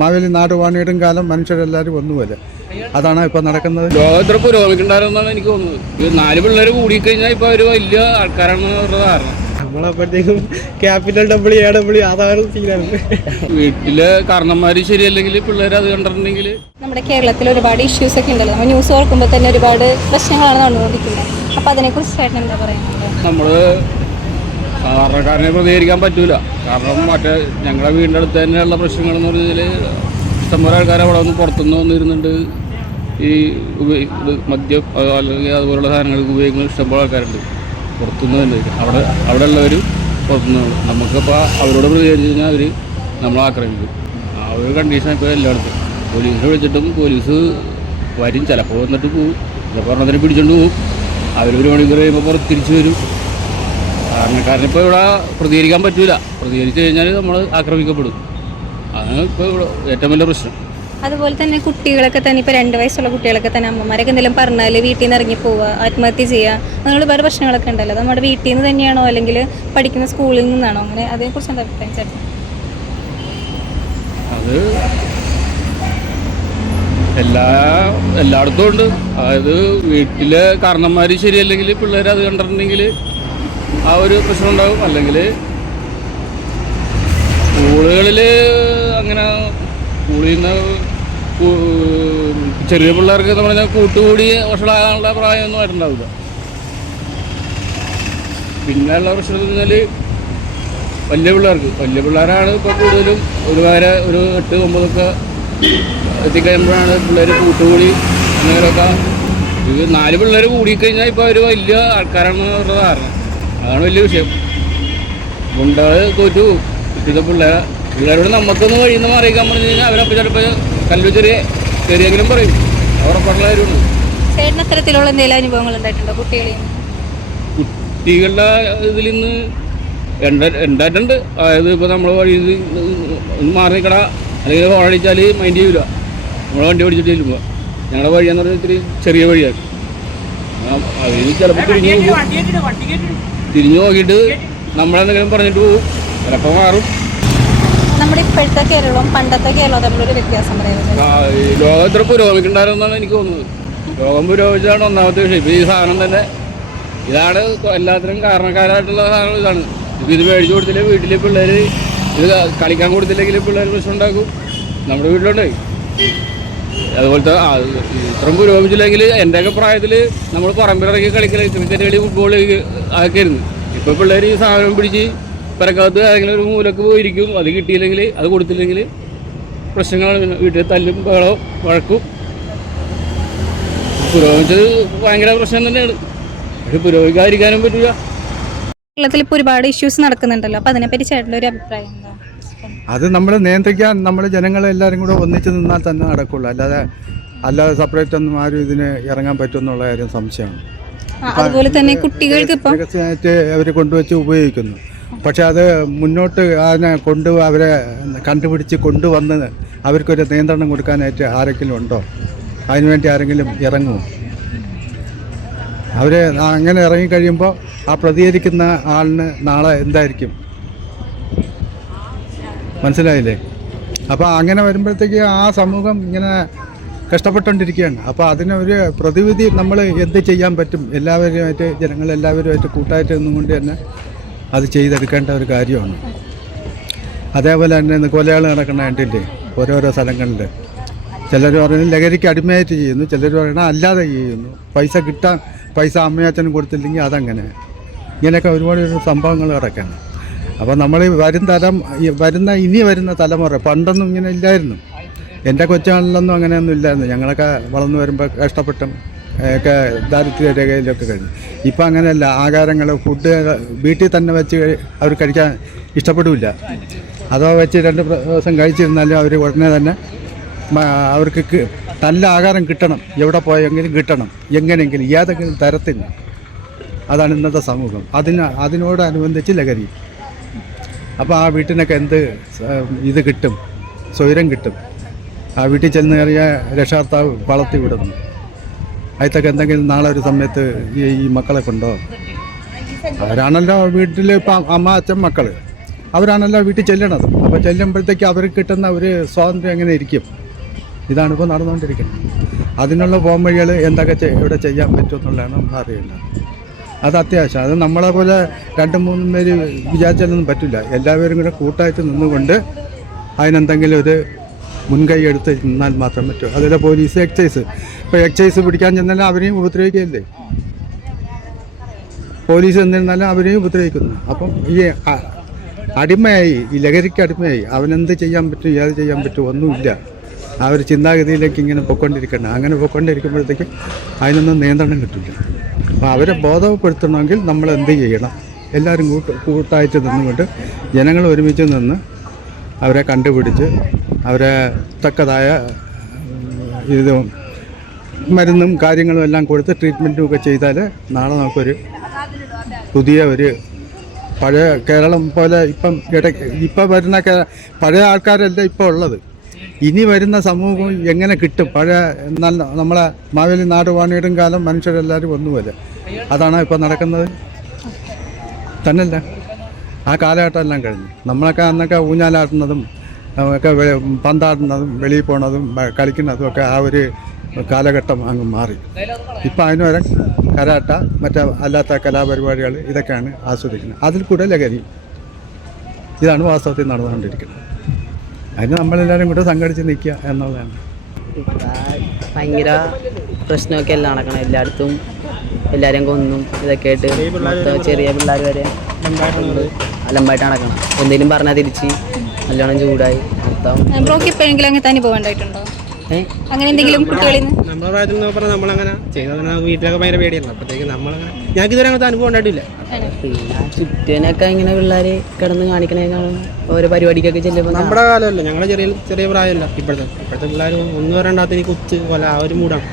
മാവേലി നാട് വാണിയിടും കാലം മനുഷ്യരെല്ലാവരും ഒന്നുപോലെ. അതാണ് ഇപ്പം നടക്കുന്നത്. ലോകത്തിൽ പുരോഗമിക്കണ്ടായിരുന്നാണ് എനിക്ക് തോന്നുന്നത്. ഈ 4 പിള്ളേർ കൂടിക്കഴിഞ്ഞാൽ ഇപ്പോൾ അവർ വലിയ ആൾക്കാരാണെന്ന് അവരുടെ ധാരണ. നമ്മളപ്പോഴത്തേക്കും ക്യാപിറ്റൽ ഡബ്ല്യു അതാണ് സീനാണ്. വീട്ടിലെ കാരണന്മാർ ശരിയല്ലെങ്കിൽ പിള്ളേർ അത് കണ്ടിട്ടുണ്ടെങ്കിൽ. നമ്മുടെ കേരളത്തിൽ ഒരുപാട് ഇഷ്യൂസ് ഒക്കെ ഉണ്ടല്ലോ. നമ്മൾ ന്യൂസ് ഓർക്കുമ്പോൾ തന്നെ ഒരുപാട് പ്രശ്നങ്ങളാണ് നടന്നുകൊണ്ടിരിക്കുന്നത്. അപ്പോൾ അതിനെക്കുറിച്ച് ചേട്ടൻ എന്താ പറയുന്നത്? നമ്മൾ സാധാരണക്കാരനെ പ്രതികരിക്കാൻ പറ്റൂല. കാരണം ഞങ്ങളുടെ വീടിൻ്റെ അടുത്ത് തന്നെയുള്ള പ്രശ്നങ്ങളെന്ന് പറഞ്ഞാൽ ഇഷ്ടംപോലെ ആൾക്കാർ അവിടെ വന്ന് പുറത്തുനിന്ന് വന്നിരുന്നുണ്ട്. ഈ മദ്യം അല്ലെങ്കിൽ അതുപോലുള്ള സാധനങ്ങൾക്ക് ഉപയോഗിക്കുന്ന ഇഷ്ടംപോലെ ആൾക്കാരുണ്ട് പുറത്തുനിന്ന് തന്നെ. അവിടെ ഉള്ളവർ പുറത്തുനിന്ന് നമുക്കിപ്പോൾ അവരോട് പ്രതികരിച്ച് കഴിഞ്ഞാൽ അവർ നമ്മളെ ആക്രമിക്കും. ആ ഒരു കണ്ടീഷൻ ഇപ്പോൾ എല്ലായിടത്തും. പോലീസിനെ വിളിച്ചിട്ടും പോലീസ് വരും, ചിലപ്പോൾ വന്നിട്ട് പോകും, ചിലപ്പോൾ ഒരെണ്ണത്തിന് പിടിച്ചുകൊണ്ട് പോകും. അവരൊരു മണിക്കൂർ കഴിയുമ്പോൾ തിരിച്ചു വരും. കാരണക്കാരനിപ്പോൾ ഇവിടെ പ്രതികരിക്കാൻ പറ്റൂല. പ്രതികരിച്ചു കഴിഞ്ഞാൽ നമ്മൾ ആക്രമിക്കപ്പെടും. അതാണ് ഇപ്പോൾ ഇവിടെ ഏറ്റവും വലിയ പ്രശ്നം. അതുപോലെ തന്നെ കുട്ടികളൊക്കെ തന്നെ ഇപ്പോൾ 2 വയസ്സുള്ള കുട്ടികളൊക്കെ തന്നെ അമ്മമാരൊക്കെ എന്തെങ്കിലും പറഞ്ഞാൽ വീട്ടിൽ നിന്ന് ഇറങ്ങി പോവുക, ആത്മഹത്യ ചെയ്യുക, അങ്ങനെ ഒരുപാട് പ്രശ്നങ്ങളൊക്കെ ഉണ്ടല്ലോ. നമ്മുടെ വീട്ടിൽ നിന്ന് തന്നെയാണോ അല്ലെങ്കിൽ പഠിക്കുന്ന സ്കൂളിൽ നിന്നാണോ? അങ്ങനെ അതേക്കുറിച്ച് എന്താ അഭിപ്രായം ചേട്ടൻ? അത് എല്ലായിടത്തും ഉണ്ട്. അതായത് വീട്ടിലെ കാരണന്മാർ ശരിയല്ലെങ്കിൽ പിള്ളേർ അത് കണ്ടിട്ടുണ്ടെങ്കിൽ ആ ഒരു പ്രശ്നം ഉണ്ടാകും. അല്ലെങ്കിൽ സ്കൂളുകളിൽ അങ്ങനെ സ്കൂളിൽ നിന്ന് ചെറിയ പിള്ളേർക്ക് എന്ന് പറഞ്ഞാൽ കൂട്ടുകൂടി വഷളാകാനുള്ള പ്രായമൊന്നും ആയിട്ടുണ്ടാവില്ല. പിന്നെയുള്ള പ്രശ്നം എന്ന് പറഞ്ഞാൽ വലിയ പിള്ളേരാണ് ഇപ്പോൾ കൂടുതലും. ഒരു 8, 9 എത്തിക്കഴിയുമ്പോഴാണ് പിള്ളേർ കൂട്ടുകൂടി എന്തെങ്കിലുമൊക്കെ. ഇത് 4 പിള്ളേർ കൂടിക്കഴിഞ്ഞാൽ ഇപ്പോൾ അവർ വലിയ ആൾക്കാരാണെന്ന് അവരുടെ ധാരണ. അതാണ് വലിയ വിഷയം. ഗുണ്ടകൾ തോറ്റു ഇപ്പോഴത്തെ പിള്ളേരോട് നമുക്കൊന്ന് വഴിയെന്ന് മാറിയിക്കാൻ പറഞ്ഞു കഴിഞ്ഞാൽ അവരപ്പോൾ ചിലപ്പോൾ കല്ലു ചെറിയെങ്കിലും പറയും. ഉറപ്പുള്ള കാര്യമുണ്ട്. ചേട്ടൻ അത്തരത്തിലുള്ള എന്തെങ്കിലും അനുഭവങ്ങൾ ഉണ്ടായിട്ടുണ്ടോ കുട്ടികളുടെ ഇതിൽ നിന്ന് ഉണ്ടായിട്ടുണ്ട്. അതായത് ഇപ്പോൾ നമ്മൾ വഴി മാറി നിൽക്കട അല്ലെങ്കിൽ ഹോൺ അടിച്ചാൽ മൈൻഡ് ചെയ്യൂല. നമ്മളെ വണ്ടി ഓടിച്ചിട്ട് ചെല്ലുമ്പോൾ ഞങ്ങളുടെ വഴിയെന്ന് പറഞ്ഞാൽ ഇത്തിരി ചെറിയ വഴിയാണ്. അതിന് ചിലപ്പോൾ തിരിഞ്ഞു നോക്കിയിട്ട് നമ്മളെന്തെങ്കിലും പറഞ്ഞിട്ട് പോകും, ചിലപ്പോൾ മാറും. നമ്മുടെ ഇപ്പോഴത്തെ കേരളവും പണ്ടത്തെ കേരളവും തമ്മിലൊരു വ്യത്യാസം പറയുന്നത് ലോകത്തിൽ പുരോഗമിക്കണ്ടായിരുന്നാണ് എനിക്ക് തോന്നുന്നത്. ലോകം പുരോഗമിച്ചാണ് ഒന്നാമത്തെ വിഷയം. ഇപ്പോൾ ഈ സാധനം തന്നെ ഇതാണ് എല്ലാത്തിനും കാരണക്കാരായിട്ടുള്ള സാധനം. ഇതാണ് ഇത് മേടിച്ചു കൊടുത്തില്ലേ വീട്ടിൽ പിള്ളേർ ഇത് കളിക്കാൻ കൊടുത്തില്ലെങ്കിൽ പിള്ളേർ പ്രശ്നം ഉണ്ടാക്കും. നമ്മുടെ വീട്ടിലുണ്ട് അതുപോലത്തെ. ഇത്രയും പുരോഗമിച്ചില്ലെങ്കിൽ എൻ്റെയൊക്കെ പ്രായത്തിൽ നമ്മൾ പറമ്പിലിറങ്ങി കളിക്കല്, ക്രിക്കറ്റ് കളി, ഫുട്ബോൾ അതൊക്കെ ആയിരുന്നു. ഇപ്പോൾ പിള്ളേർ ഈ സാധനം പിടിച്ച് പെരക്കകത്ത് ഏതെങ്കിലും ഒരു മൂലക്ക് പോയിരിക്കും. അത് കിട്ടിയില്ലെങ്കിൽ അത് കൊടുത്തില്ലെങ്കിൽ പ്രശ്നങ്ങളാണ്. പിന്നെ വീട്ടിൽ തല്ലും ബഹളവും വഴക്കും. പുരോഗമിച്ചത് ഭയങ്കര പ്രശ്നം തന്നെയാണ്. പക്ഷെ പുരോഗമിക്കാതിരിക്കാനും പറ്റില്ല. കേരളത്തിൽ ഇപ്പോൾ ഒരുപാട് ഇഷ്യൂസ് നടക്കുന്നുണ്ടല്ലോ. അപ്പോൾ അതിനെപ്പറ്റി ചേട്ടൻ്റെ ഒരു അഭിപ്രായം എന്താ? അത് നമ്മൾ നിയന്ത്രിക്കാൻ നമ്മൾ ജനങ്ങളെല്ലാവരും കൂടെ ഒന്നിച്ച് നിന്നാൽ തന്നെ നടക്കുള്ളൂ. അല്ലാതെ സെപ്പറേറ്റ് ഒന്നും ആരും ഇതിന് ഇറങ്ങാൻ പറ്റുമെന്നുള്ള കാര്യം സംശയമാണ്. അതുപോലെ തന്നെ കുട്ടികൾക്ക് ഇപ്പം രഹസ്യമായിട്ട് അവർ കൊണ്ടുവച്ച് ഉപയോഗിക്കുന്നു. പക്ഷെ അത് മുന്നോട്ട് അതിനെ അവരെ കണ്ടുപിടിച്ച് കൊണ്ടുവന്ന് അവർക്കൊരു നിയന്ത്രണം കൊടുക്കാനായിട്ട് ആരെങ്കിലും ഉണ്ടോ? അതിനുവേണ്ടി ആരെങ്കിലും ഇറങ്ങുമോ? അവർ അങ്ങനെ ഇറങ്ങിക്കഴിയുമ്പോൾ ആ പ്രതികരിക്കുന്ന ആളിന് നാളെ എന്തായിരിക്കും മനസ്സിലായില്ലേ? അപ്പോൾ അങ്ങനെ വരുമ്പോഴത്തേക്ക് ആ സമൂഹം ഇങ്ങനെ കഷ്ടപ്പെട്ടുകൊണ്ടിരിക്കുകയാണ്. അപ്പോൾ അതിനൊരു പ്രതിവിധി നമ്മൾ എന്ത് ചെയ്യാൻ പറ്റും? എല്ലാവരുമായിട്ട് ജനങ്ങളെല്ലാവരുമായിട്ട് കൂട്ടായിട്ട് നിന്നുകൊണ്ട് തന്നെ അത് ചെയ്തെടുക്കേണ്ട ഒരു കാര്യമാണ്. അതേപോലെ തന്നെ കൊലകൾ നടക്കുന്ന കണ്ടില്ലേ ഓരോരോ സ്ഥലങ്ങളിൽ. ചിലർ പറയുന്നത് ലഹരിക്ക് അടിമയായിട്ട് ചെയ്യുന്നു, ചിലർ പറയണത് അല്ലാതെ ചെയ്യുന്നു. പൈസ അമ്മയച്ഛനും കൊടുത്തില്ലെങ്കിൽ അതങ്ങനെ. ഇങ്ങനെയൊക്കെ ഒരുപാട് സംഭവങ്ങൾ കിടക്കാണ്. അപ്പോൾ നമ്മൾ ഇനി വരുന്ന തലമുറ പണ്ടൊന്നും ഇങ്ങനെ ഇല്ലായിരുന്നു. എൻ്റെ കൊച്ചുകളിലൊന്നും അങ്ങനെയൊന്നും ഇല്ലായിരുന്നു. ഞങ്ങളൊക്കെ വളർന്നു വരുമ്പോൾ കഷ്ടപ്പെട്ടും ഒക്കെ ദാരിദ്ര്യ രേഖയിലൊക്കെ കഴിഞ്ഞു. ഇപ്പം അങ്ങനെയല്ല. ആഹാരങ്ങൾ ഫുഡ് വീട്ടിൽ തന്നെ വെച്ച് അവർ കഴിക്കാൻ ഇഷ്ടപ്പെടില്ല. അതോ വെച്ച് 2 ദിവസം കഴിച്ചിരുന്നാലും അവർ ഉടനെ തന്നെ അവർക്ക് നല്ല ആഹാരം കിട്ടണം. എവിടെ പോയെങ്കിലും കിട്ടണം, എങ്ങനെയെങ്കിലും ഏതെങ്കിലും തരത്തിന്. അതാണ് ഇന്നത്തെ സമൂഹം. അതിനോടനുബന്ധിച്ച് ലഹരി. അപ്പോൾ ആ വീട്ടിനൊക്കെ എന്ത് ഇത് കിട്ടും? സ്വൈരം കിട്ടും. ആ വീട്ടിൽ ചെന്ന് കയറിയാൽ രക്ഷാകർത്താവ് വളർത്തി വിടുന്നു. അതിലൊക്കെ എന്തെങ്കിലും നാളെ ഒരു സമയത്ത് ഈ മക്കളെ കൊണ്ടോ? അവരാണല്ലോ വീട്ടിൽ ഇപ്പം അമ്മ, അച്ഛൻ, മക്കൾ. അവരാണല്ലോ വീട്ടിൽ ചെല്ലണത്. അപ്പോൾ ചെല്ലുമ്പോഴത്തേക്ക് അവർക്ക് കിട്ടുന്ന ഒരു സ്വാതന്ത്ര്യം എങ്ങനെ ഇരിക്കും? ഇതാണിപ്പോൾ നടന്നുകൊണ്ടിരിക്കുന്നത്. അതിനുള്ള പോംവഴികൾ എന്തൊക്കെ ഇവിടെ ചെയ്യാൻ പറ്റുമെന്നുള്ളതാണ് നമ്മൾ അറിയേണ്ടത്. അത് അത്യാവശ്യം. അത് നമ്മളെ പോലെ 2-3 പേര് വിചാരിച്ചാലൊന്നും പറ്റില്ല. എല്ലാവരും കൂടെ കൂട്ടായിട്ട് നിന്നുകൊണ്ട് അതിനെന്തെങ്കിലും ഒരു മുൻകൈ എടുത്ത് നിന്നാൽ മാത്രം പറ്റും. അതുപോലെ പോലീസ്, എക്സൈസ്. ഇപ്പോൾ എക്സൈസ് പിടിക്കാൻ ചെന്നാൽ അവരെയും ഉപദ്രവിക്കുകയല്ലേ, പോലീസ് എന്നിരുന്നാലും അവരെയും ഉപദ്രവിക്കുന്നു. അപ്പം ഈ അടിമയായി, ഈ ലഹരിക്ക് അടിമയായി, അവനെന്ത് ചെയ്യാൻ പറ്റും, ഏത് ചെയ്യാൻ പറ്റും, ഒന്നുമില്ല. ആ ഒരു ചിന്താഗതിയിലേക്ക് ഇങ്ങനെ പൊയ്ക്കൊണ്ടിരിക്കണം. അങ്ങനെ പൊയ്ക്കൊണ്ടിരിക്കുമ്പോഴത്തേക്ക് അതിനൊന്നും നിയന്ത്രണം കിട്ടില്ല. അപ്പോൾ അവരെ ബോധപ്പെടുത്തണമെങ്കിൽ നമ്മൾ എന്ത് ചെയ്യണം? എല്ലാവരും കൂട്ടായിട്ട് നിന്നുകൊണ്ട് ജനങ്ങൾ ഒരുമിച്ച് നിന്ന് അവരെ കണ്ടുപിടിച്ച് അവരെ തക്കതായ ഇത് മരുന്നും കാര്യങ്ങളും എല്ലാം കൊടുത്ത് ട്രീറ്റ്മെൻറ്റും ഒക്കെ ചെയ്താൽ നാളെ നമുക്കൊരു പുതിയ ഒരു പഴയ കേരളം പോലെ ഇപ്പം വരുന്ന പഴയ ആൾക്കാരല്ല ഇപ്പോൾ ഉള്ളത്. ഇനി വരുന്ന സമൂഹം എങ്ങനെ കിട്ടും? പഴയ നല്ല നമ്മളെ മാവേലി നാടുവാണിയിടും കാലം മനുഷ്യരെല്ലാവരും ഒന്നുമല്ല. അതാണ് ഇപ്പോൾ നടക്കുന്നത് തന്നെയല്ല. ആ കാലഘട്ടം എല്ലാം കഴിഞ്ഞു. നമ്മളൊക്കെ അന്നൊക്കെ ഊഞ്ഞാലാടുന്നതും ഒക്കെ പന്താടുന്നതും വെളിയിൽ പോണതും കളിക്കുന്നതും ഒക്കെ ആ ഒരു കാലഘട്ടം അങ്ങ് മാറി. ഇപ്പം അതിന് വരെ കരാട്ട, മറ്റേ അല്ലാത്ത കലാപരിപാടികൾ ഇതൊക്കെയാണ് ആസ്വദിക്കുന്നത്. അതിൽ കൂടെ ലഹരി. ഇതാണ് വാസ്തവത്തിൽ നടന്നുകൊണ്ടിരിക്കുന്നത്. അതിന് നമ്മളെല്ലാവരും കൂടെ സംഘടിച്ച് നിൽക്കുക എന്നുള്ളതാണ്. ഭയങ്കര പ്രശ്നമൊക്കെ എല്ലാം നടക്കണം. എല്ലായിടത്തും എല്ലാവരെയും കൊന്നും ഇതൊക്കെ ആയിട്ട് ചെറിയ പിള്ളേർ വരെ അലമ്പായിട്ട് നടക്കണം. എന്തെങ്കിലും പറഞ്ഞാൽ തിരിച്ച് നല്ലോണം ചൂടായി ബ്രോക്ക് എപ്പോഴെങ്കിലും അങ്ങനത്തെ അനുഭവം ഉണ്ടായിട്ടുണ്ടോ? അങ്ങനെ എന്തെങ്കിലും കുട്ടികളിൽ നിന്ന്? നമ്മുടെ പ്രായത്തിൽ നിന്ന് പറഞ്ഞാൽ നമ്മളങ്ങനെ ചെയ്താൽ വീട്ടിലൊക്കെ ഭയങ്കര പേടിയാണ്. അപ്പോഴത്തേക്ക് നമ്മളങ്ങനെ ഞങ്ങൾക്ക് ഇതുവരെ അങ്ങനത്തെ അനുഭവം ഉണ്ടായിട്ടില്ല. പിന്നെ ചുറ്റിനൊക്കെ ഇങ്ങനെ പിള്ളേർ കിടന്ന് കാണിക്കണേക്കാളും ഓരോ പരിപാടിക്കൊക്കെ ചെല്ലുമ്പോൾ നമ്മുടെ കാലമല്ല, ഞങ്ങളുടെ ചെറിയ പ്രായമല്ല. ഇപ്പോഴത്തെ പിള്ളേർ ഒന്നും വരണ്ടാത്ത കുത്ത് പോലെ ആ ഒരു മൂടാണ്.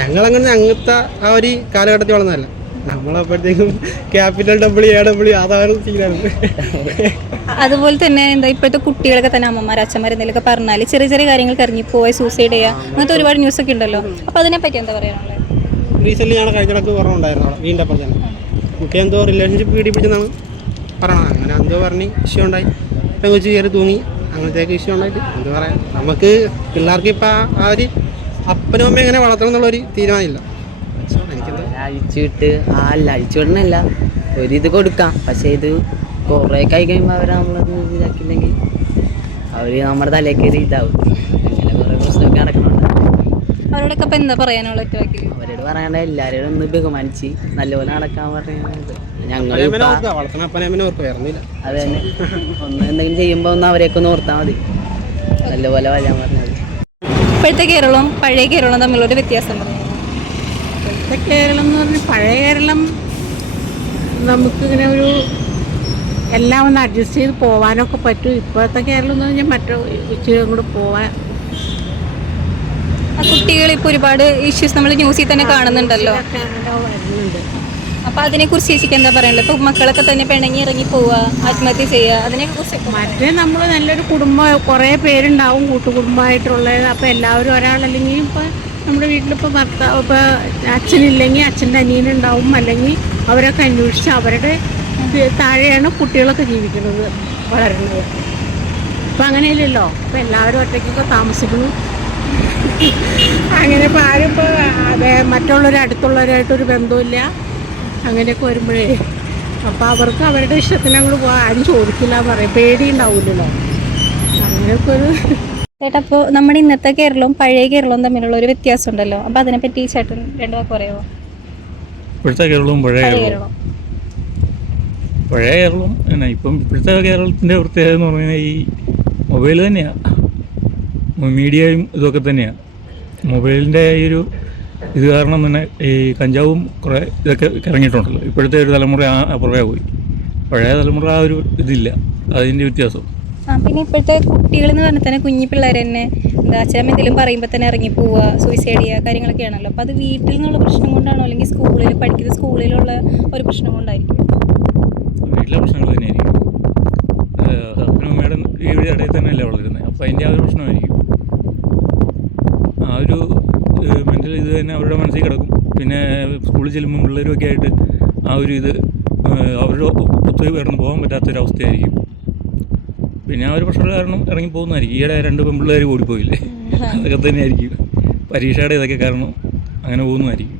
ഞങ്ങളങ്ങനെ അങ്ങനത്തെ ആ ഒരു കാലഘട്ടത്തിൽ വളർന്നതല്ല. നമ്മളപ്പോഴത്തേക്കും ക്യാപിറ്റൽ ഡബ്ല്യു അതാണ് സീനാണ്. അതുപോലെ തന്നെ എന്താ ഇപ്പോഴത്തെ കുട്ടികളൊക്കെ തന്നെ അമ്മമാർ അച്ഛന്മാർ എന്തെങ്കിലുമൊക്കെ പറഞ്ഞാൽ ചെറിയ ചെറിയ കാര്യങ്ങൾക്ക് ഇറങ്ങിപ്പോയി സൂസൈഡ് ചെയ്യുക, അങ്ങനത്തെ ഒരുപാട് ന്യൂസൊക്കെ ഉണ്ടല്ലോ. അപ്പോൾ അതിനെപ്പറ്റി എന്താ പറയാനുള്ളത്? റീസെൻ്റ് ഞങ്ങൾ കഴിഞ്ഞ ഇടയ്ക്ക് കുറവുണ്ടായിരുന്നു അവിടെ വീടിൻ്റെ അപ്പുറത്ത് തന്നെ. കുട്ടി എന്തോ റിലേഷൻഷിപ്പ് പീഡിപ്പിച്ചെന്നാണ് പറയണത്. അങ്ങനെ എന്തോ പറഞ്ഞ് ഇഷ്യൂ ഉണ്ടായി, പെങ്കൊച്ച് കയറി തൂങ്ങി, അങ്ങനത്തേക്ക് ഇഷ്യൂ ഉണ്ടായിട്ട് എന്താ പറയാം. നമുക്ക് പിള്ളേർക്ക് ഇപ്പം ആ ഒരു അപ്പനും അമ്മയും എങ്ങനെ വളർത്തണം എന്നുള്ളൊരു തീരുമാനമില്ല. അഴിച്ചുവിട്ട് അഴിച്ചുവിടണല്ല ഒരിത് കൊടുക്കാം. പക്ഷേ ഇത് കുറേ കൈ കഴിയുമ്പോൾ അവർ നമ്മളൊന്നും ഇതാക്കില്ലെങ്കിൽ അവർ നമ്മുടെ തലേക്ക് ഇതാവും. അങ്ങനെ കുറേ പ്രശ്നമൊക്കെ നടക്കുന്നുണ്ട്. അവരോടൊക്കെ ഇപ്പം എന്താ പറയാനുള്ള ഒറ്റവാക്കി? അവരോട് പറയാണ്ട് എല്ലാവരും ഒന്ന് ബഹുമാനിച്ച് നല്ലപോലെ നടക്കാൻ പറയുന്നത്. ഞങ്ങൾ അത് തന്നെ ഒന്ന് എന്തെങ്കിലും ചെയ്യുമ്പോൾ ഒന്ന് അവരെയൊക്കെ ഒന്ന് ഓർത്താൽ മതി, നല്ലപോലെ വരാൻ പറഞ്ഞത്. ഇപ്പോഴത്തെ കേരളവും പഴയ കേരളവും തമ്മിലൊരു വ്യത്യാസം പറഞ്ഞു. ഇപ്പോഴത്തെ കേരളം എന്ന് പറഞ്ഞാൽ പഴയ കേരളം നമുക്കിങ്ങനെ ഒരു എല്ലാം ഒന്ന് അഡ്ജസ്റ്റ് ചെയ്ത് പോകാനൊക്കെ പറ്റും. ഇപ്പോഴത്തെ കേരളം എന്ന് പറഞ്ഞാൽ മറ്റോ ഇച്ചിരി കൂടെ പോകാൻ കുട്ടികൾ ഇപ്പോൾ ഒരുപാട് ഇഷ്യൂസ് നമ്മൾ ന്യൂസിൽ തന്നെ കാണുന്നുണ്ടല്ലോ. വരുന്നുണ്ട്. അപ്പോൾ അതിനെക്കുറിച്ച് ചേച്ചിക്ക് എന്താ പറയാനുള്ളത്? ഇപ്പോൾ മക്കളൊക്കെ തന്നെ പിണങ്ങി ഇറങ്ങി പോവുക, ആത്മഹത്യ ചെയ്യുക, അതിനെക്കുറിച്ച് മറ്റേ നമ്മൾ നല്ലൊരു കുടുംബം, കുറേ പേരുണ്ടാവും കൂട്ടുകുടുംബമായിട്ടുള്ളത്. അപ്പോൾ എല്ലാവരും ഒരാളല്ലെങ്കിൽ ഇപ്പോൾ നമ്മുടെ വീട്ടിലിപ്പോൾ ഭർത്താവ് ഇപ്പോൾ അച്ഛനില്ലെങ്കിൽ അച്ഛൻ്റെ അനിയനുണ്ടാവും, അല്ലെങ്കിൽ അവരൊക്കെ അന്വേഷിച്ച് അവരുടെ താഴെയാണ് കുട്ടികളൊക്കെ ജീവിക്കുന്നത്, വളരുന്നത്. ഇപ്പം അങ്ങനെയില്ലല്ലോ. ഇപ്പം എല്ലാവരും ഒറ്റയ്ക്കൊക്കെ താമസിക്കുന്നു. അങ്ങനെ ഇപ്പോൾ ആരും ഇപ്പോൾ അതെ മറ്റുള്ളവർ അടുത്തുള്ളവരായിട്ടൊരു ബന്ധമില്ല. അങ്ങനെയൊക്കെ വരുമ്പോഴേ അപ്പോൾ അവർക്ക് അവരുടെ ഇഷ്ടത്തിന് അങ്ങോട്ട് പോകാൻ ആരും ചോദിക്കില്ല, പറയും, പേടിയുണ്ടാവില്ലല്ലോ. അങ്ങനെയൊക്കെ ഒരു ചേട്ടാ, അപ്പോൾ നമ്മുടെ ഇന്നത്തെ കേരളവും പഴയ കേരളവും തമ്മിലുള്ള ഒരു വ്യത്യാസം ഉണ്ടല്ലോ. അപ്പോൾ അതിനെപ്പറ്റി ചേട്ടൻ രണ്ടു വാക്ക് പറയാമോ? ഇപ്പോഴത്തെ കേരളവും പഴയ കേരളവും എന്നാ ഇപ്പം ഇപ്പോഴത്തെ കേരളത്തിൻ്റെ പ്രത്യേകത എന്ന് പറഞ്ഞാൽ ഈ മൊബൈൽ തന്നെയാണ്, മീഡിയയും ഇതൊക്കെ തന്നെയാണ്. മൊബൈലിൻ്റെ ഈ ഒരു ഇത് കാരണം തന്നെ ഈ കഞ്ചാവും കുറേ ഇതൊക്കെ ഇറങ്ങിയിട്ടുണ്ടല്ലോ. ഇപ്പോഴത്തെ ഒരു തലമുറ പുറകെ പോയി, പഴയ തലമുറ ആ ഒരു ഇതില്ല, അതിൻ്റെ വ്യത്യാസം. പിന്നെ ഇപ്പോഴത്തെ കുട്ടികളെന്ന് പറഞ്ഞാൽ തന്നെ കുഞ്ഞി പിള്ളേർ തന്നെ എന്താ അച്ഛനമ്മ എന്തെങ്കിലും പറയുമ്പോൾ തന്നെ ഇറങ്ങി പോവുക, സൂയിസൈഡ് ചെയ്യുക, കാര്യങ്ങളൊക്കെയാണല്ലോ. അപ്പോൾ അത് വീട്ടിൽ നിന്നുള്ള പ്രശ്നം കൊണ്ടാണോ അല്ലെങ്കിൽ സ്കൂളിൽ പഠിക്കുന്ന സ്കൂളിലുള്ള ഒരു പ്രശ്നം കൊണ്ടായിരിക്കും? വീട്ടിലെ പ്രശ്നങ്ങൾ തന്നെയായിരിക്കും. അപ്പനും അമ്മയുടെ ഈ ഇടയിൽ തന്നെയല്ലേ വളരുന്നത്. അപ്പോൾ അതിൻ്റെ ആ ഒരു പ്രശ്നമായിരിക്കും. ആ ഒരു മെൻ്റൽ ഇത് തന്നെ അവരുടെ മനസ്സിൽ കിടക്കും. പിന്നെ സ്കൂളിൽ ചെല്ലുമ്പോൾ പിള്ളേരുമൊക്കെ ആയിട്ട് ആ ഒരു ഇത് അവരുടെ ഒത്ത് കിടന്ന് പോകാൻ പറ്റാത്തൊരവസ്ഥയായിരിക്കും. പിന്നെ ആ ഒരു പ്രഷർ കാരണം ഇറങ്ങി പോകുന്നതായിരിക്കും. ഈയിടെ 2 പെൺപിള്ളേർ ഓടിപ്പോയില്ലേ, അതൊക്കെ തന്നെയായിരിക്കും. പരീക്ഷയുടെ ഇതൊക്കെ കാരണം അങ്ങനെ പോകുന്നതായിരിക്കും.